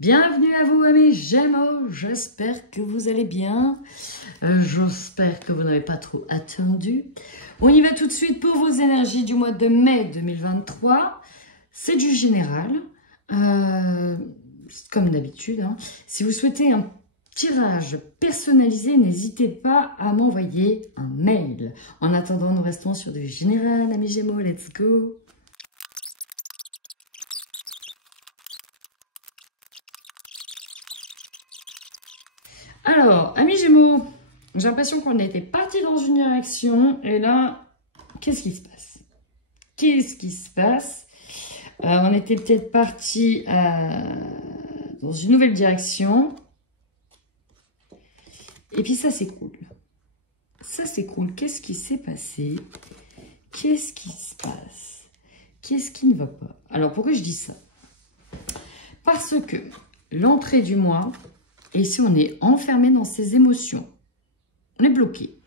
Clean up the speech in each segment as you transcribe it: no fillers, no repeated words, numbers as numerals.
Bienvenue à vous, amis Gémeaux, j'espère que vous allez bien, j'espère que vous n'avez pas trop attendu. On y va tout de suite pour vos énergies du mois de mai 2023, c'est du général, comme d'habitude. Hein. Si vous souhaitez un tirage personnalisé, n'hésitez pas à m'envoyer un mail. En attendant, nous restons sur du général, amis Gémeaux, let's go. Alors, amis Gémeaux, j'ai l'impression qu'on était parti dans une direction et là, qu'est-ce qui se passe? Qu'est-ce qui se passe? On était peut-être parti dans une nouvelle direction. Et puis ça, c'est cool. Ça, c'est cool. Qu'est-ce qui s'est passé? Qu'est-ce qui se passe? Qu'est-ce qui ne va pas? Alors, pourquoi je dis ça? Parce que l'entrée du mois... Et ici, on est enfermé dans ses émotions. On est bloqué.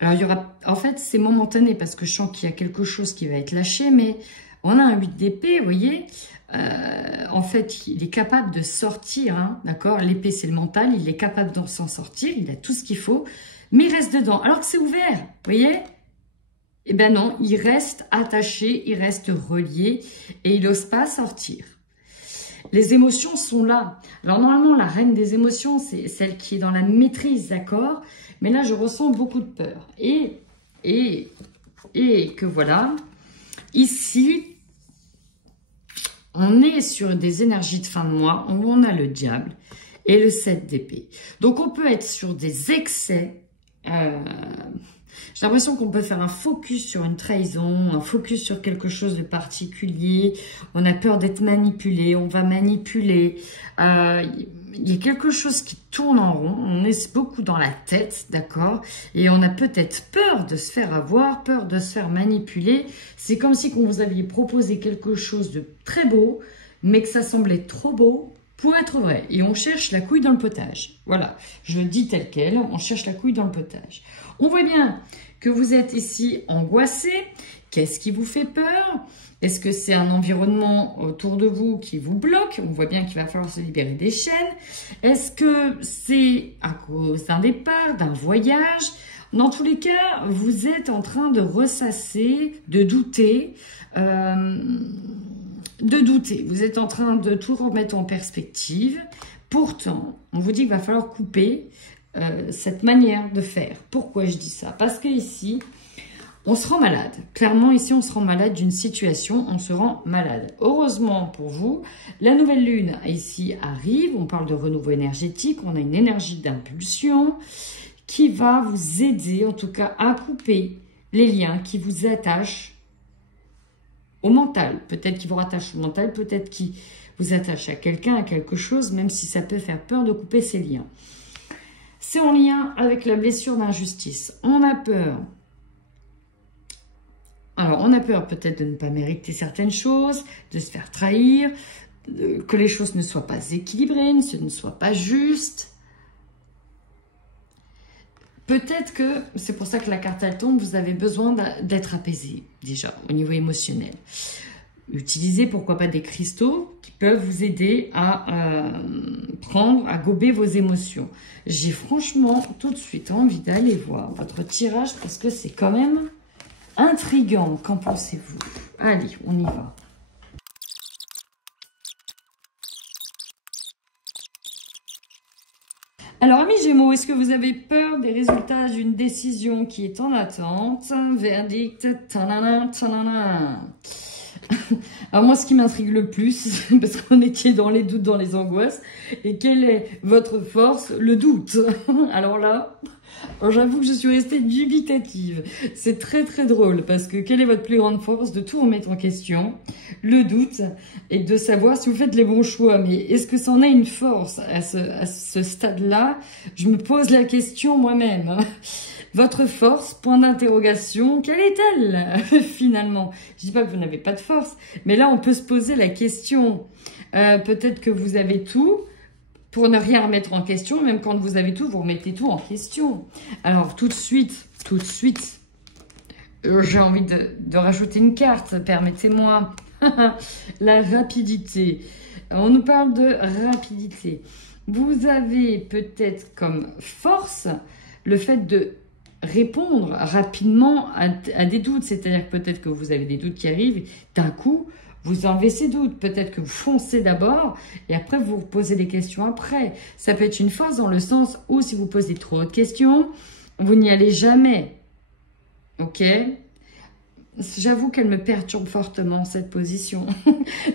Alors, il y aura... En fait, c'est momentané parce que je sens qu'il y a quelque chose qui va être lâché. Mais on a un 8 d'épée, vous voyez. En fait, il est capable de sortir. Hein, d'accord. L'épée, c'est le mental. Il est capable de s'en sortir. Il a tout ce qu'il faut. Mais il reste dedans. Alors que c'est ouvert, vous voyez. Eh bien non, il reste attaché. Il reste relié. Et il n'ose pas sortir. Les émotions sont là. Alors, normalement, la reine des émotions, c'est celle qui est dans la maîtrise, d'accord? Mais là, je ressens beaucoup de peur. Et que voilà, ici, on est sur des énergies de fin de mois où on a le diable et le 7 d'épée. Donc, on peut être sur des excès. J'ai l'impression qu'on peut faire un focus sur une trahison, un focus sur quelque chose de particulier. On a peur d'être manipulé, on va manipuler. Il y a quelque chose qui tourne en rond, on est beaucoup dans la tête, d'accord? Et on a peut-être peur de se faire avoir, peur de se faire manipuler. C'est comme si on vous aviez proposé quelque chose de très beau, mais que ça semblait trop beau pour être vrai. Et on cherche la couille dans le potage. Voilà, je le dis tel quel, on cherche la couille dans le potage. On voit bien que vous êtes ici angoissé. Qu'est-ce qui vous fait peur? Est-ce que c'est un environnement autour de vous qui vous bloque? On voit bien qu'il va falloir se libérer des chaînes. Est-ce que c'est à cause d'un départ, d'un voyage? Dans tous les cas, vous êtes en train de ressasser, de douter. Vous êtes en train de tout remettre en perspective. Pourtant, on vous dit qu'il va falloir couper cette manière de faire. Pourquoi je dis ça? Parce que ici, on se rend malade. Clairement, ici, on se rend malade d'une situation, on se rend malade. Heureusement pour vous, la nouvelle lune ici arrive, on parle de renouveau énergétique, on a une énergie d'impulsion qui va vous aider, en tout cas, à couper les liens qui vous attachent au mental. Peut-être qu'il vous rattache au mental, peut-être qu'il vous attache à quelqu'un, à quelque chose, même si ça peut faire peur de couper ces liens. C'est en lien avec la blessure d'injustice. On a peur. Alors, on a peur peut-être de ne pas mériter certaines choses, de se faire trahir, que les choses ne soient pas équilibrées, ne soient pas justes. Peut-être que, c'est pour ça que la carte elle tombe, vous avez besoin d'être apaisé, déjà, au niveau émotionnel. Utilisez, pourquoi pas, des cristaux qui peuvent vous aider à à gober vos émotions. J'ai franchement tout de suite envie d'aller voir votre tirage parce que c'est quand même intriguant. Qu'en pensez-vous? Allez, on y va. Alors, amis Gémeaux, est-ce que vous avez peur des résultats d'une décision qui est en attente? Verdict, tanana, tanana. Alors moi, ce qui m'intrigue le plus, parce qu'on était dans les doutes, dans les angoisses, et quelle est votre force? Le doute. Alors là, j'avoue que je suis restée dubitative. C'est très très drôle, parce que quelle est votre plus grande force? De tout remettre en question, le doute, et de savoir si vous faites les bons choix. Mais est-ce que ça en a une force à ce stade-là? Je me pose la question moi-même. Votre force, point d'interrogation, quelle est-elle finalement? Je dis pas que vous n'avez pas de force, mais là on peut se poser la question. Peut-être que vous avez tout pour ne rien remettre en question, même quand vous avez tout, vous remettez tout en question. Alors tout de suite, j'ai envie de rajouter une carte, permettez-moi. La rapidité. On nous parle de rapidité. Vous avez peut-être comme force le fait de répondre rapidement à des doutes. C'est-à-dire que peut-être que vous avez des doutes qui arrivent, d'un coup, vous enlevez ces doutes. Peut-être que vous foncez d'abord et après vous vous posez des questions après. Ça peut être une force dans le sens où si vous posez trop de questions, vous n'y allez jamais. Ok ? J'avoue qu'elle me perturbe fortement, cette position.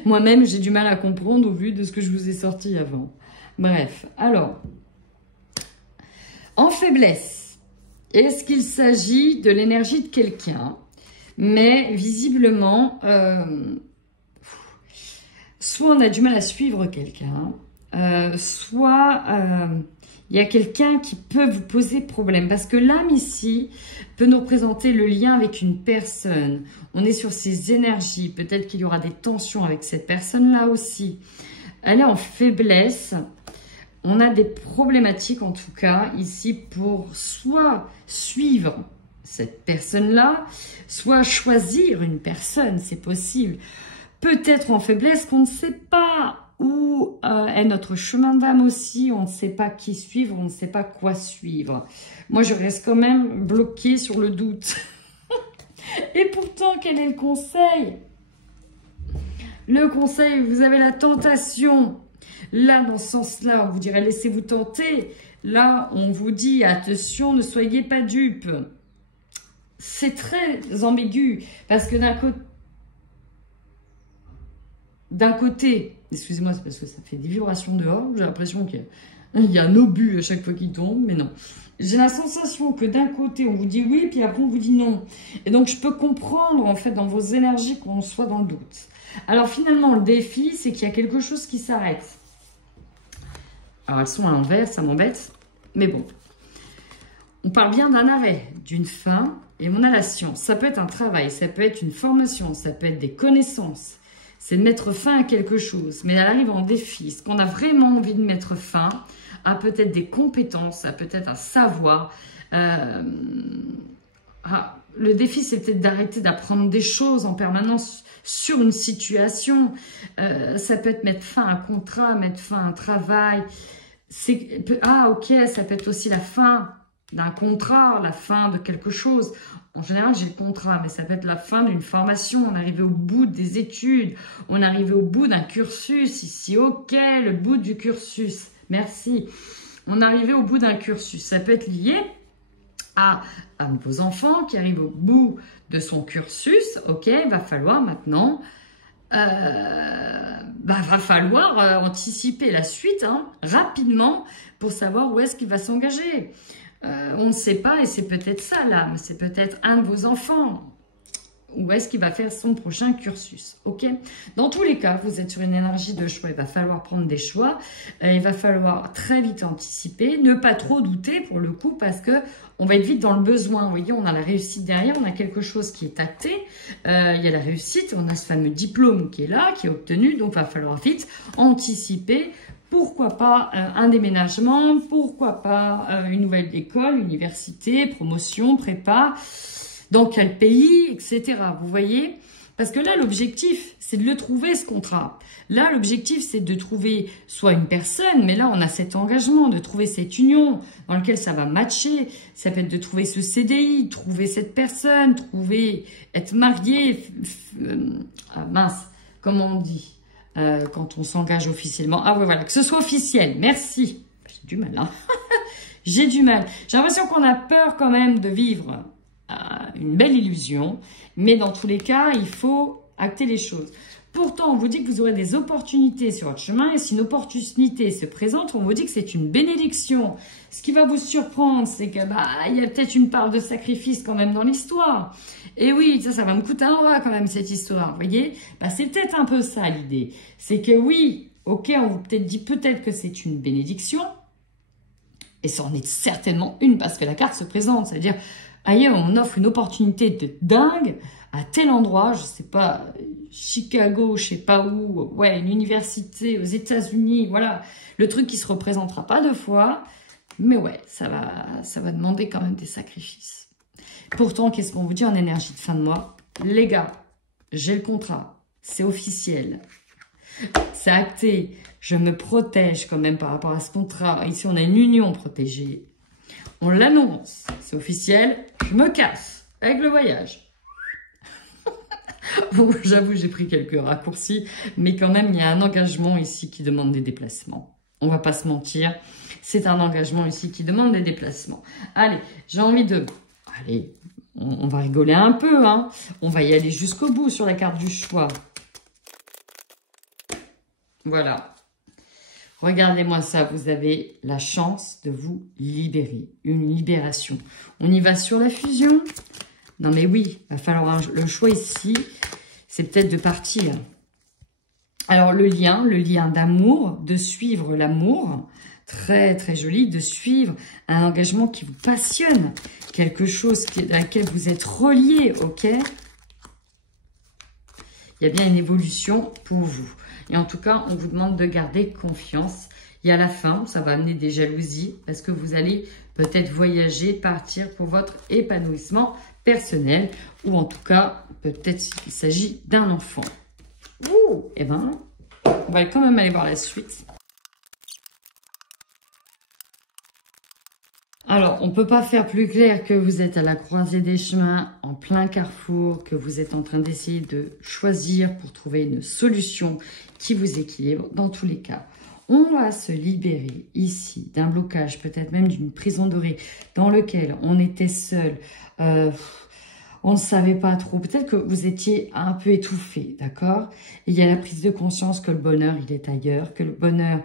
Moi-même, j'ai du mal à comprendre au vu de ce que je vous ai sorti avant. Bref, alors, en faiblesse, est-ce qu'il s'agit de l'énergie de quelqu'un? Mais visiblement, soit on a du mal à suivre quelqu'un, soit il y a quelqu'un qui peut vous poser problème. Parce que l'âme ici peut nous représenter le lien avec une personne. On est sur ses énergies. Peut-être qu'il y aura des tensions avec cette personne-là aussi. Elle est en faiblesse. On a des problématiques en tout cas ici pour soit suivre cette personne-là, soit choisir une personne, c'est possible. Peut-être en faiblesse qu'on ne sait pas où est notre chemin d'âme aussi, on ne sait pas qui suivre, on ne sait pas quoi suivre. Moi, je reste quand même bloquée sur le doute. Et pourtant, quel est le conseil? Le conseil, vous avez la tentation. Là, dans ce sens-là, on vous dirait laissez-vous tenter. Là, on vous dit attention, ne soyez pas dupes. C'est très ambigu parce que d'un côté, excusez-moi, c'est parce que ça fait des vibrations dehors, j'ai l'impression qu'il y a un obus à chaque fois qu'il tombe, mais non. J'ai la sensation que d'un côté, on vous dit oui, puis après on vous dit non. Et donc, je peux comprendre, en fait, dans vos énergies qu'on soit dans le doute. Alors, finalement, le défi, c'est qu'il y a quelque chose qui s'arrête. Alors, elles sont à l'envers, ça m'embête, mais bon. On parle bien d'un arrêt, d'une fin, et on a la science. Ça peut être un travail, ça peut être une formation, ça peut être des connaissances. C'est de mettre fin à quelque chose. Mais elle arrive en défi. Est-ce qu'on a vraiment envie de mettre fin à peut-être des compétences, à peut-être un savoir. Le défi, c'est peut-être d'arrêter d'apprendre des choses en permanence sur une situation. Ça peut être mettre fin à un contrat, mettre fin à un travail. Ok, ça peut être aussi la fin d'un contrat, la fin de quelque chose. En général, j'ai le contrat, mais ça peut être la fin d'une formation. On est arrivé au bout des études. On est arrivé au bout d'un cursus. Ici, ok, le bout du cursus. Merci. On est arrivé au bout d'un cursus. Ça peut être lié à vos enfants qui arrivent au bout de son cursus. Ok, il va falloir maintenant... va falloir anticiper la suite rapidement pour savoir où est-ce qu'il va s'engager. On ne sait pas et c'est peut-être ça là, mais c'est peut-être un de vos enfants. Où est-ce qu'il va faire son prochain cursus, ok? Dans tous les cas, vous êtes sur une énergie de choix. Il va falloir prendre des choix. Il va falloir très vite anticiper. Ne pas trop douter pour le coup parce que on va être vite dans le besoin. Vous voyez, on a la réussite derrière. On a quelque chose qui est acté. Il y a la réussite. On a ce fameux diplôme qui est là, qui est obtenu. Donc, il va falloir vite anticiper. Pourquoi pas un déménagement? Pourquoi pas une nouvelle école, université, promotion, prépa? Dans quel pays, etc. Vous voyez? Parce que là, l'objectif, c'est de le trouver, ce contrat. Là, l'objectif, c'est de trouver soit une personne, mais là, on a cet engagement, de trouver cette union dans laquelle ça va matcher. Ça peut être de trouver ce CDI, trouver cette personne, être marié. Comment on dit quand on s'engage officiellement? Ah ouais, voilà, que ce soit officiel. Merci. J'ai du mal, hein. J'ai du mal. J'ai l'impression qu'on a peur quand même de vivre une belle illusion, mais dans tous les cas, il faut acter les choses. Pourtant, on vous dit que vous aurez des opportunités sur votre chemin, et si une opportunité se présente, on vous dit que c'est une bénédiction. Ce qui va vous surprendre, c'est que il y a peut-être une part de sacrifice quand même dans l'histoire. Et oui, ça va me coûter un bras quand même cette histoire, vous voyez. C'est peut-être un peu ça l'idée. C'est que oui, ok, on vous dit peut-être que c'est une bénédiction, et ça en est certainement une parce que la carte se présente, c'est-à-dire ailleurs, on offre une opportunité de dingue à tel endroit, je sais pas, Chicago, je sais pas où, ouais, une université aux États-Unis, voilà, le truc qui se représentera pas deux fois, mais ouais, ça va demander quand même des sacrifices. Pourtant, qu'est-ce qu'on vous dit en énergie de fin de mois? Les gars, j'ai le contrat, c'est officiel. C'est acté. Je me protège quand même par rapport à ce contrat. Ici, on a une union protégée. On l'annonce. C'est officiel. Je me casse avec le voyage. Bon, j'avoue, j'ai pris quelques raccourcis. Mais quand même, il y a un engagement ici qui demande des déplacements. On va pas se mentir. C'est un engagement ici qui demande des déplacements. Allez, j'ai envie de... Allez, on va rigoler un peu, hein. On va y aller jusqu'au bout sur la carte du choix. Voilà. Regardez-moi ça, vous avez la chance de vous libérer. Une libération. On y va sur la fusion? Non mais oui, il va falloir le choix ici, c'est peut-être de partir. Alors le lien d'amour, de suivre l'amour, très très joli, de suivre un engagement qui vous passionne, quelque chose à laquelle vous êtes relié, ok? Il y a bien une évolution pour vous. Et en tout cas, on vous demande de garder confiance. Et à la fin, ça va amener des jalousies parce que vous allez peut-être voyager, partir pour votre épanouissement personnel. Ou en tout cas, peut-être qu'il s'agit d'un enfant. Ouh, eh ben, on va quand même aller voir la suite. Alors, on ne peut pas faire plus clair que vous êtes à la croisée des chemins, en plein carrefour, que vous êtes en train d'essayer de choisir pour trouver une solution qui vous équilibre. Dans tous les cas, on va se libérer ici d'un blocage, peut-être même d'une prison dorée dans lequel on était seul, on ne savait pas trop. Peut-être que vous étiez un peu étouffé, d'accord? Il y a la prise de conscience que le bonheur, il est ailleurs, que le bonheur...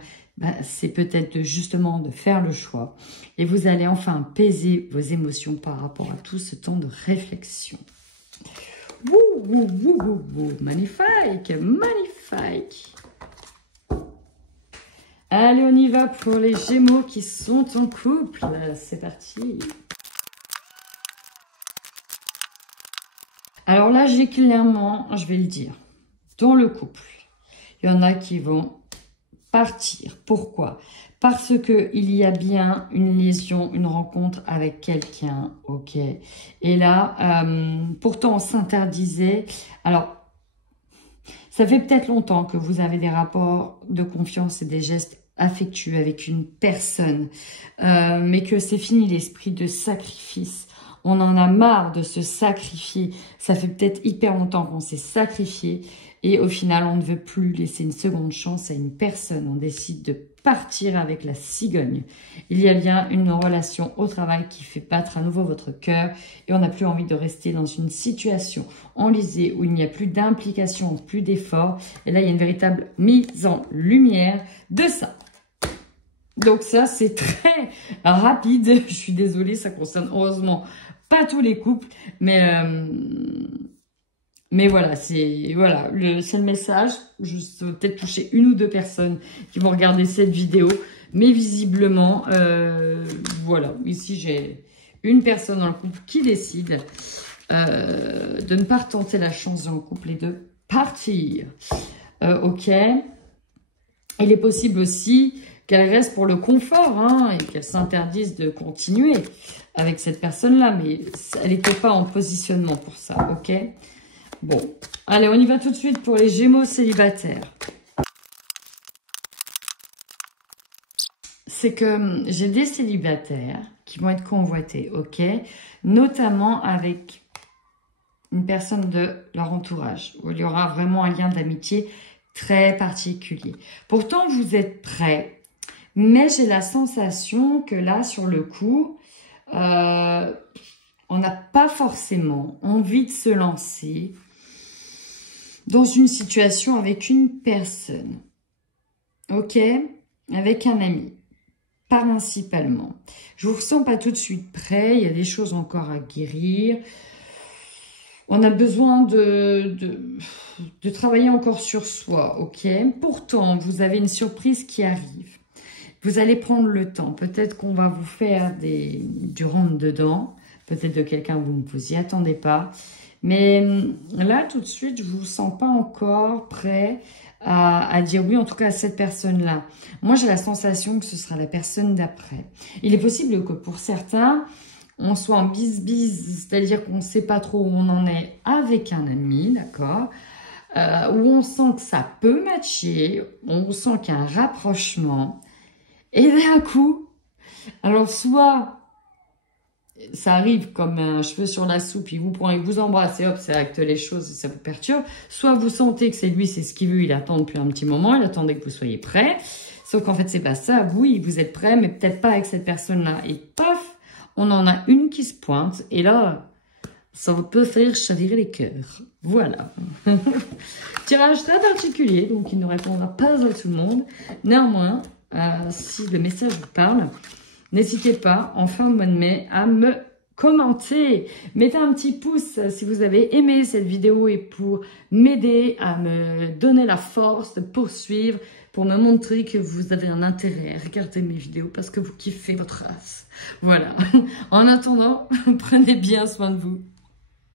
c'est peut-être justement de faire le choix. Et vous allez enfin apaiser vos émotions par rapport à tout ce temps de réflexion. Magnifique, magnifique. Allez, on y va pour les Gémeaux qui sont en couple. C'est parti. Alors là, j'ai clairement, je vais le dire, dans le couple, il y en a qui vont partir. Pourquoi? Parce que il y a bien une liaison, une rencontre avec quelqu'un, ok? Et là, pourtant on s'interdisait. Alors, ça fait peut-être longtemps que vous avez des rapports de confiance et des gestes affectueux avec une personne, mais que c'est fini l'esprit de sacrifice. On en a marre de se sacrifier. Ça fait peut-être hyper longtemps qu'on s'est sacrifié. Et au final, on ne veut plus laisser une seconde chance à une personne. On décide de partir avec la cigogne. Il y a bien une relation au travail qui fait battre à nouveau votre cœur. Et on n'a plus envie de rester dans une situation enlisée où il n'y a plus d'implication, plus d'effort. Et là, il y a une véritable mise en lumière de ça. Donc ça, c'est très rapide. Je suis désolée, ça concerne heureusement pas tous les couples. Mais voilà, c'est le message. Je vais peut-être toucher une ou deux personnes qui vont regarder cette vidéo. Mais visiblement, voilà. Ici, j'ai une personne dans le couple qui décide de ne pas retenter la chance dans le couple et de partir. Ok. Il est possible aussi qu'elle reste pour le confort, hein, et qu'elle s'interdise de continuer avec cette personne-là. Mais elle n'était pas en positionnement pour ça, ok? Bon, allez, on y va tout de suite pour les Gémeaux célibataires. C'est que j'ai des célibataires qui vont être convoités, ok? Notamment avec une personne de leur entourage, où il y aura vraiment un lien d'amitié très particulier. Pourtant, vous êtes prêts, mais j'ai la sensation que là, sur le coup, on n'a pas forcément envie de se lancer dans une situation avec une personne, ok? Avec un ami, principalement. Je vous ressens pas tout de suite prêt, il y a des choses encore à guérir. On a besoin de travailler encore sur soi, ok? Pourtant, vous avez une surprise qui arrive. Vous allez prendre le temps. Peut-être qu'on va vous faire du rentre-dedans. Peut-être de quelqu'un que vous ne vous y attendez pas. Mais là, tout de suite, je ne vous sens pas encore prêt à dire oui, en tout cas à cette personne-là. Moi, j'ai la sensation que ce sera la personne d'après. Il est possible que pour certains, on soit en bis-bis, c'est-à-dire qu'on ne sait pas trop où on en est avec un ami, d'accord? où on sent que ça peut matcher, on sent qu'il y a un rapprochement, et d'un coup, alors soit ça arrive comme un cheveu sur la soupe, il vous prend, il vous embrasse et hop, ça acte les choses et ça vous perturbe, soit vous sentez que c'est lui, c'est ce qu'il veut, il attend depuis un petit moment, il attendait que vous soyez prêts, sauf qu'en fait c'est pas ça, vous êtes prêts, mais peut-être pas avec cette personne-là, et paf, on en a une qui se pointe, et là, ça peut faire chavirer les cœurs. Voilà. Tirage très particulier, donc il ne répondra pas à tout le monde. Néanmoins, si le message vous parle, n'hésitez pas, en fin de mois de mai, à me commenter. Mettez un petit pouce si vous avez aimé cette vidéo et pour m'aider à me donner la force de poursuivre, pour me montrer que vous avez un intérêt à regarder mes vidéos parce que vous kiffez votre race. Voilà. En attendant, prenez bien soin de vous.